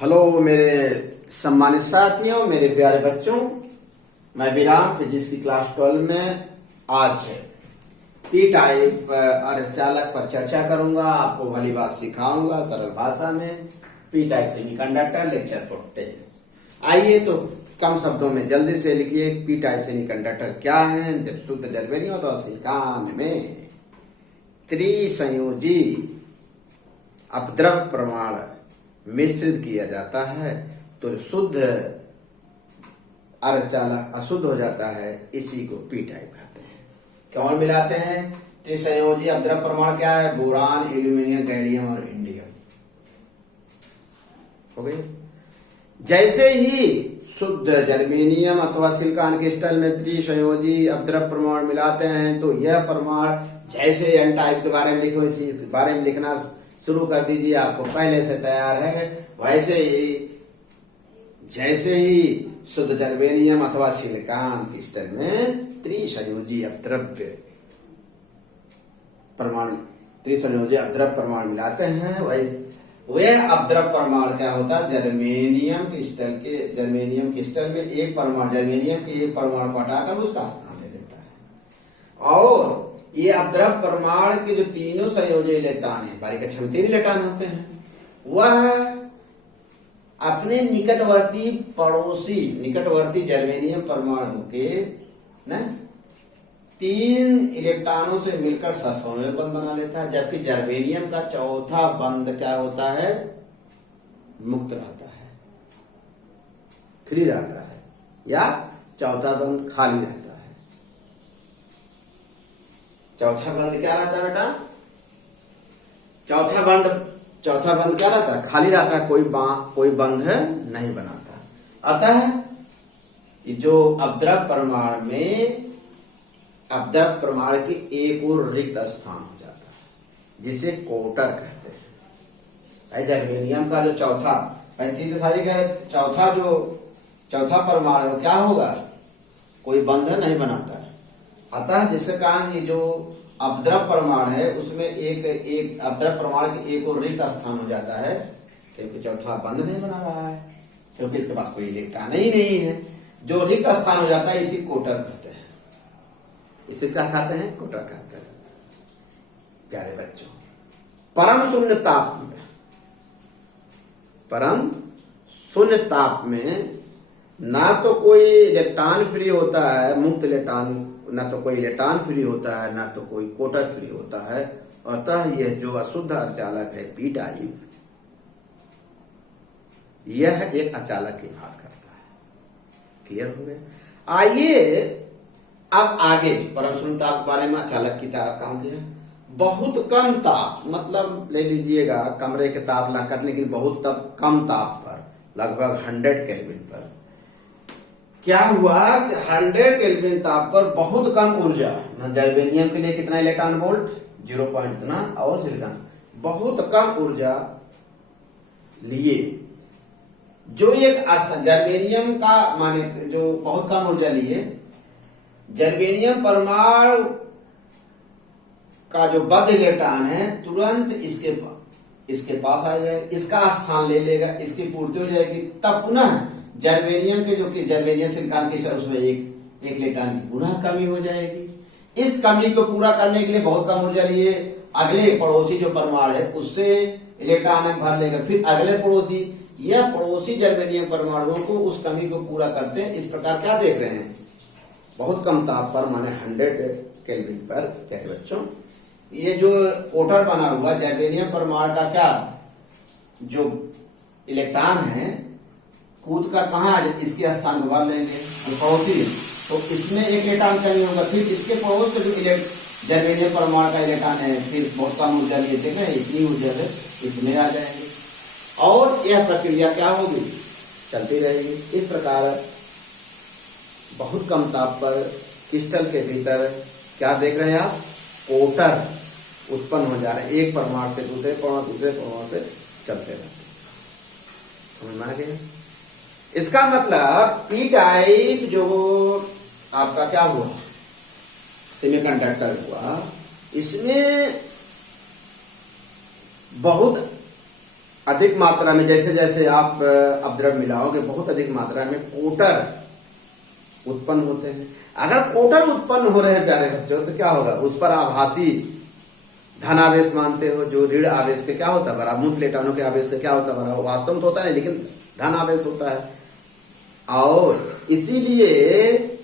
Hello मेरे सम्मानित साथियों, मेरे प्यारे बच्चों, मैं विराम फिजिक्स की क्लास 12 में आज पी टाइप अर्धचालक पर चर्चा करूंगा। आपको भली बात सिखाऊंगा सरल भाषा में। P type semiconductor lecture 14। आइए तो कम शब्दों में जल्दी से लिखिए, पी टाइप सेमीकंडक्टर क्या है। जब शुद्ध जर्मेनियम तो सिलिकॉन में त्रिसंयोजी अपद्रव प्रमाण मिश्रित किया जाता है तो शुद्ध अर्धचालक अशुद्ध हो जाता है, इसी को पी टाइप कहते हैं। कौन मिलाते हैं? त्रिसंयोजी अपद्रव प्रमाण क्या है? बोरान, एल्यूमिनियम, गैलियम और इंडियम। हो गई। जैसे ही शुद्ध जर्मेनियम अथवा सिलिकॉन क्रिस्टल में त्रिसंयोजी अपद्रव प्रमाण मिलाते हैं तो यह प्रमाण, जैसे एन टाइप के बारे में लिखो, इसी बारे में लिखना शुरू कर दीजिए, आपको पहले से तैयार है। वैसे ही जैसे ही शुद्ध जर्मेनियम अथवा सिलिकॉन क्रिस्टल में त्रिसंयोजी अपद्रव प्रमाण मिलाते हैं, वैसे वह अपद्रव प्रमाण क्या होता है? जर्मेनियम क्रिस्टल में एक परमाणु, जर्मेनियम के एक परमाणु को हटाकर उसका स्थान ले लेता है। और ये अपद्रव प्रमाण के जो तीनों संयोजी इलेक्ट्रॉन है, बारी कक्षा में 3 इलेक्ट्रॉन होते हैं, वह अपने निकटवर्ती जर्मेनियम परमाणु के 3 इलेक्ट्रॉनों से मिलकर ससंयोजक बंध बना लेता है। जबकि जर्मेनियम का चौथा बंध क्या होता है? मुक्त रहता है, फ्री रहता है, या चौथा बंध खाली रहता है। चौथा बंध क्या रहता है बेटा? चौथा बंध क्या रहता है? खाली रहता है, कोई बंध नहीं बनाता। अतः जो अपद्रव प्रमाण के एक और रिक्त स्थान हो जाता है, जिसे कोटर कहते हैं। जर्मेनियम का जो चौथा परमाणु क्या होगा? कोई बंध नहीं बनाता है। अतः जिसके कारण ये जो अपद्रव परमाणु है उसमें एक अपद्रव परमाणु के एक और रिक्त स्थान हो जाता है, क्योंकि चौथा बंध नहीं बना रहा है, क्योंकि इसके पास कोई इलेक्ट्रॉन ही नहीं है। जो रिक्त स्थान हो जाता है इसी कोटर कहते हैं। इसे क्या कहते हैं? कोटर कहते हैं। प्यारे बच्चों, परम शून्य ताप में ना तो कोई इलेक्ट्रॉन फ्री होता है, मुक्त इलेक्ट्रॉन, ना तो कोई इलेक्ट्रॉन फ्री होता है, ना तो कोई कोटर फ्री होता है। अतः यह जो अशुद्ध अर्धचालक है पी टाइप, यह एक अचालक की बात करता है। क्लियर हो गया? आइए अब आगे परम शून्य ताप के बारे में। अचालक की काम किया बहुत कम ताप, मतलब ले लीजिएगा कमरे के ताप लाकर, लेकिन बहुत कम ताप पर, लगभग 100 केल्विन पर क्या हुआ कि 100 केल्विन ताप पर बहुत कम ऊर्जा, जर्मेनियम के लिए कितना इलेक्ट्रॉन वोल्ट? 0. इतना, और सिलिकॉन बहुत कम ऊर्जा लिए, जो एक जर्मेनियम का माने जो बहुत कम ऊर्जा लिए, जर्मेनियम परमाणु का जो बद्ध इलेक्ट्रॉन है तुरंत इसके पास आ जाएगा, इसका स्थान ले लेगा, इसकी पूर्ति हो जाएगी। तब पुनः जर्मेनियम सिलिकॉन के उसमें एक इलेक्ट्रॉन की पुनः कमी हो जाएगी। इस कमी को पूरा करने के लिए बहुत कम ऊर्जा लिए अगले पड़ोसी जो परमाणु है उससे इलेक्ट्रॉन भर लेगा, फिर अगले पड़ोसी, यह पड़ोसी जर्मेनियम परमाणुओं को उस कमी को पूरा करते हैं। इस प्रकार क्या देख रहे हैं? बहुत कम ताप पर, माने 100 केल्विन पर। क्या बच्चों, ये जो कोटर बना हुआ जर्मेनियम परमाणु का क्या जो इलेक्ट्रॉन है कूद कर कहाँ आ जाए? इसके स्थान भर लेंगे जो पड़ोसी है, तो इसमें एक इलेक्ट्रॉन कमी होगा, फिर इसके पड़ोस में जो जर्मेनियम परमाणु का इलेक्ट्रॉन है फिर बहुत कम ऊर्जा लिए थे ना, इतनी ऊर्जा से इसमें आ जाएंगे, और यह प्रक्रिया क्या होगी? चलती रहेगी। इस प्रकार बहुत कम ताप पर क्रिस्टल के भीतर क्या देख रहे हैं आप? कोटर उत्पन्न हो जा रहे हैं, एक परमाणु से दूसरे परमाणु से चलते रहते हैं। समझ में आ गया? इसका मतलब पी टाइप जो आपका क्या हुआ? सेमीकंडक्टर हुआ, इसमें बहुत अधिक मात्रा में, जैसे जैसे आप अपद्रव्य मिलाओगे बहुत अधिक मात्रा में कोटर उत्पन्न होते हैं। अगर कोटर उत्पन्न हो रहे हैं प्यारे बच्चों, तो क्या होगा, उस पर आभासी धनावेश मानते हो, जो ऋण आवेश के क्या होता है बड़ा, मूत्र लेटानों के आवेश के क्या होता है बड़ा, वास्तव में तो होता नहीं लेकिन धन आवेश होता है। और इसीलिए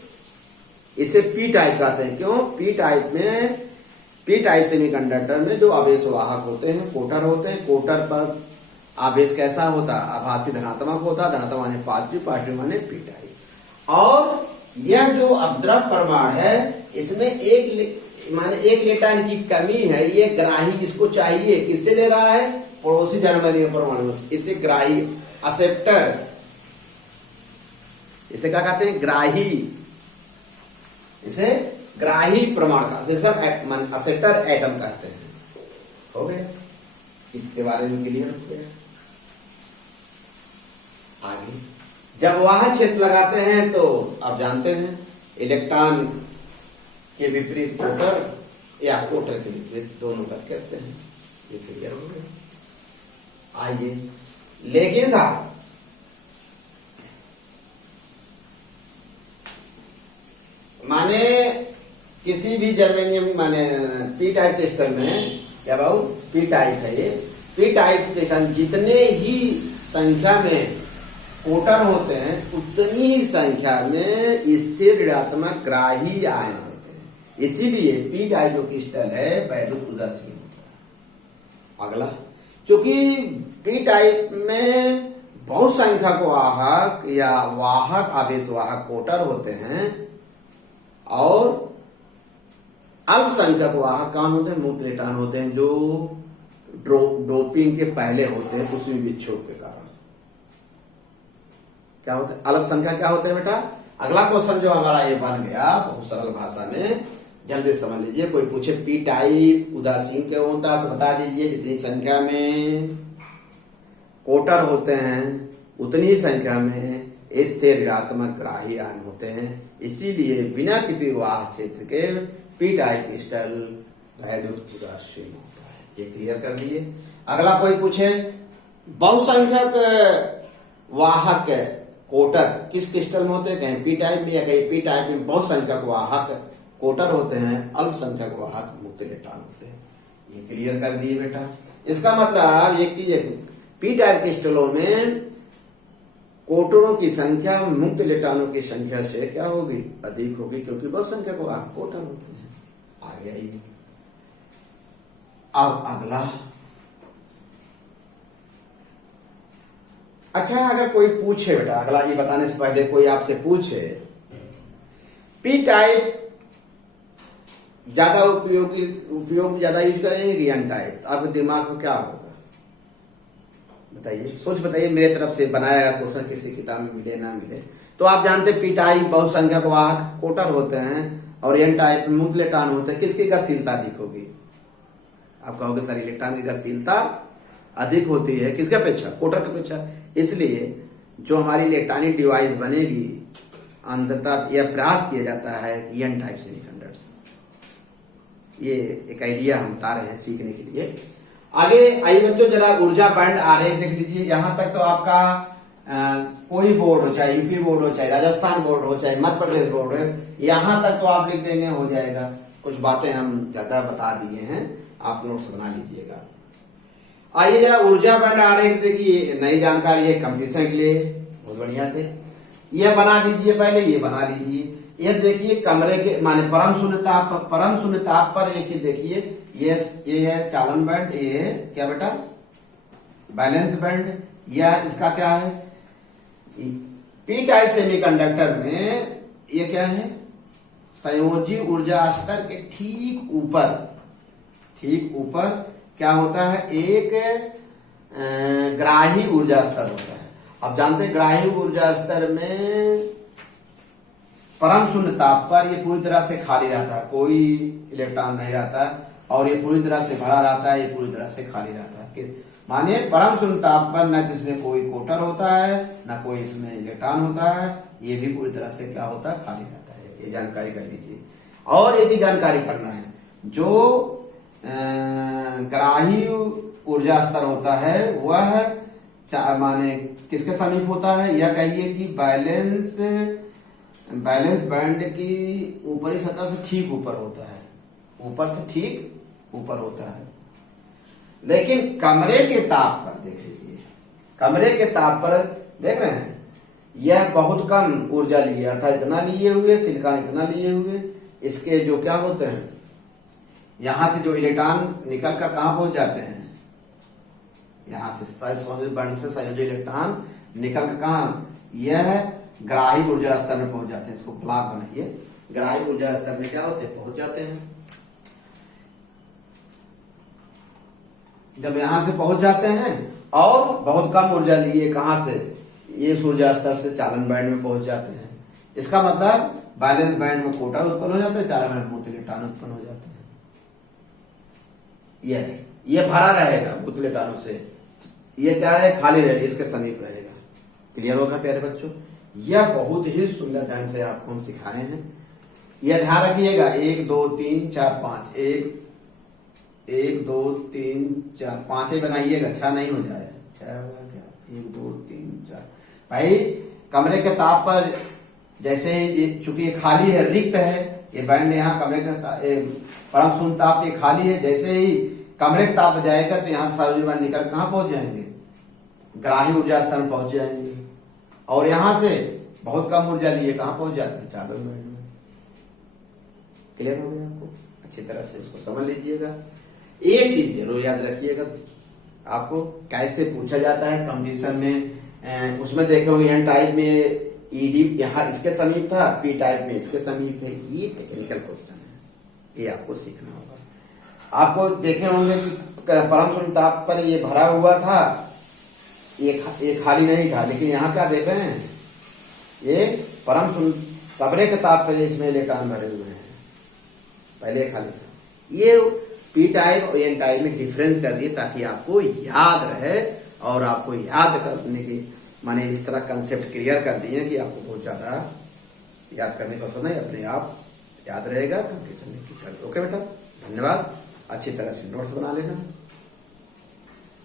इसे पी टाइप कहते हैं। क्यों? पी टाइप सेमीकंडक्टर में जो आवेश वाहक होते हैं कोटर होते हैं। कोटर पर आवेश कैसा होता है, आभासी धनात्मक होता है। धनात्मक माने पॉजिटिव, पॉजिटिव माने पी टाइप। और यह जो अपद्रव परमाणु है इसमें एक इलेक्ट्रॉन की कमी है। ये ग्राही इसको चाहिए, किससे ले रहा है, पड़ोसी जर्मनी परमाणु से। इसे ग्राही असेप्टर, इसे क्या कहते हैं, ग्राही, इसे ग्राही परमाणु का असेप्टर एटम कहते हैं। हो गया, इसके बारे में क्लियर हो गया। आगे जब वह क्षेत्र लगाते हैं तो आप जानते हैं इलेक्ट्रॉन के विपरीत कोटर या कोटर के विपरीत दोनों का कहते हैं। ये क्लियर हो गया। आइए, लेकिन साहब माने किसी भी जर्मेनियम माने पी टाइप क्रिस्टल में क्या बाबू, पी टाइप है ये, पी टाइप क्रिस्टल जितने ही संख्या में कोटर होते हैं उतनी ही संख्या में स्थिर ऋणात्मक ग्राही आयन होते हैं। इसीलिए पी टाइप जो क्रिस्टल है वैद्युत उदासीन होता है। अगला, क्योंकि पी टाइप में बहुत संख्यक वाहक या वाहक आवेश वाहक कोटर होते हैं और अल्पसंख्यक वाहक कौन होते हैं, मूत्र लेटान होते हैं, जो डोपिंग के पहले होते हैं उसमें विक्षोभ के कारण। क्या होता है, अल्पसंख्यक क्या होते हैं बेटा। अगला क्वेश्चन जो हमारा ये बन गया बहुत सरल भाषा में, जल्दी समझ लीजिए। कोई पूछे पी टाइप उदासीन क्यों होता है तो बता दीजिए, जितनी संख्या में कोटर होते हैं उतनी ही संख्या में स्थिर ऋणात्मक ग्राही आयन होते हैं। इसीलिए बिना किसी वाह क्षेत्र के पी टाइप क्रिस्टल वैद्युत उदासीन होता है। ये क्लियर कर दिए। अगला कोई पूछे बहुसंख्यक वाहक कोटर किस क्रिस्टल में होते हैं, कहीं पी टाइप में या कहीं पी टाइप में बहुसंख्यक वाहक कोटर होते हैं, अल्पसंख्यक वाहक मुक्त इलेक्ट्रॉन होते हैं। ये क्लियर कर दिए बेटा। इसका मतलब एक चीज, पी टाइप क्रिस्टलों में कोटरों की संख्या मुक्त इलेक्ट्रॉनों की संख्या से क्या होगी, अधिक होगी, क्योंकि बहुसंख्यक वाहक कोटर होते हैं। आगे आइए। अब अगला, अच्छा अगर कोई पूछे बेटा, अगला ये बताने से पहले कोई आपसे पूछे पी टाइप ज्यादा उपयोग ज्यादा यूज करेंगे कि एन टाइप, आपके दिमाग में क्या होगा बताइए, सोच बताइए। मेरे तरफ से बनाया गया क्वेश्चन किसी किताब में मिले ना मिले तो आप जानते पी टाइप बहुसंख्यक वाहक कोटर होते हैं और एन टाइप मुक्त इलेक्ट्रॉन होते हैं। किसकी गतिशीलता अधिक होगी, आप कहोगे सर इलेक्ट्रॉन की गतिशीलता अधिक होती है किसके अपेक्षा, कोटर की अपेक्षा। इसलिए जो हमारी इलेक्ट्रॉनिक डिवाइस बनेगी अंततः यह प्रयास किया जाता है एन टाइप सेमीकंडक्टर्स। ये एक आइडिया हम बता रहे हैं सीखने के लिए। आगे आइए बच्चों, जरा ऊर्जा बैंड आरेख देख लीजिए। यहाँ तक तो आपका कोई बोर्ड हो, चाहे यूपी बोर्ड हो, चाहे राजस्थान बोर्ड हो, चाहे मध्य प्रदेश बोर्ड हो, यहाँ तक तो आप लिख देंगे हो जाएगा। कुछ बातें हम ज्यादा बता दिए हैं, आप नोट्स बना लीजिएगा। आइए जरा ऊर्जा बैंड आरेख देखिए, नई जानकारी है कंपटीशन के लिए, बहुत बढ़िया से यह बना लीजिए। पहले ये बना लीजिए। यह देखिए कमरे के माने परम शून्य ताप पर एक ही देखिए, ये है चालन बैंड, ये है क्या बेटा बैलेंस बैंड। यह इसका क्या है, पी टाइप सेमीकंडक्टर में ये क्या है, संयोजी ऊर्जा स्तर के ठीक ऊपर क्या होता है, एक ग्राही ऊर्जा स्तर होता है। अब जानते हैं ग्राही ऊर्जा स्तर में परम शून्य ताप पर ये पूरी तरह से खाली रहता है, कोई इलेक्ट्रॉन नहीं रहता, और ये पूरी तरह से भरा रहता है, ये पूरी तरह से खाली रहता है। माने परम शून्य ताप पर न जिसमें कोई कोटर होता है न कोई इसमें इलेक्ट्रॉन होता है, ये भी पूरी तरह से क्या होता है, खाली रहता है। ये जानकारी कर लीजिए। और एक ही जानकारी करना है, जो ग्राही ऊर्जा स्तर होता है वह माने किसके समीप होता है, या कहिए कि बैलेंस बैंड की ऊपरी सतह से ठीक ऊपर होता है, ऊपर से ठीक ऊपर होता है। लेकिन कमरे के ताप पर देख लीजिए, कमरे के ताप पर देख रहे हैं यह बहुत कम ऊर्जा लिए, अर्थात इतना लिए हुए, सिलिकॉन इतना लिए हुए, इसके जो क्या होते हैं, यहां से जो इलेक्ट्रॉन निकल कर कहां पहुंच जाते हैं, यहां से संयोजित बंध से संयोजित इलेक्ट्रॉन निकल कर कहां, यह ग्राही ऊर्जा स्तर में पहुंच जाते हैं। इसको ब्लॉक बनाइए, ग्राही ऊर्जा स्तर में क्या होते हैं, पहुंच जाते हैं। जब यहां से पहुंच जाते हैं और बहुत कम ऊर्जा लिए कहां से, ये ऊर्जा स्तर से चालन बैंड में पहुंच जाते हैं। इसका मतलब बैलेंस बैंड में कोटा उत्पन्न हो जाता है, चालन बैंड में इलेक्ट्रॉन उत्पन्न हो जाते हैं। ये भरा रहेगा बुत इलेक्ट्रॉनों से, ये क्या है, खाली रहेगा, इसके समीप रहेगा। क्लियर होगा प्यारे बच्चों, यह बहुत ही सुंदर ढंग से आपको हम सिखाए हैं। यह ध्यान रखिएगा, 1 2 3 4 5, 1 2 3 4 5 ही बनाइएगा, 6 नहीं हो जाए, 6 होगा क्या, 1 2 3 4। भाई कमरे के ताप पर जैसे चूंकि ये खाली है, रिक्त है, ये बैंड यहाँ कमरे का परम शून्य ताप ये खाली है, जैसे ही कमरे के ताप जाएगा तो यहाँ संयोजित बैंड निकल कहाँ पहुंच जाएंगे, ग्राही ऊर्जा स्तर में पहुंच जाएंगे, और यहां से बहुत कम ऊर्जा लिए कहां पहुंच जाते हैं, चालन बैंड में। क्लियर हो गया आपको, अच्छी तरह से इसको समझ लीजिएगा। एक चीज जरूर याद रखिएगा, आपको कैसे पूछा जाता है कंपटीशन में, उसमें देखे होंगे एन टाइप में ईडी यहाँ इसके समीप था, पी टाइप में इसके समीप है, ये टेक्निकल क्वेश्चन है, ये आपको सीखना होगा। आपको देखे होंगे कि परम शून्य ताप पर ये भरा हुआ था, ये खाली नहीं था, लेकिन यहाँ क्या देख रहे हैं, ये परम शून्य कमरे के ताप पर इसमें इलेक्ट्रॉन भरे हुए हैं, पहले खाली था। ये पी टाइप और एन टाइप में डिफरेंस कर दिए ताकि आपको याद रहे, और आपको याद करने की माने इस तरह कंसेप्ट क्लियर कर दिए कि आपको बहुत ज्यादा याद करने का समय अपने आप याद रहेगा कंपटीशन में। ओके बेटा, धन्यवाद, अच्छी तरह से नोट्स बना लेना।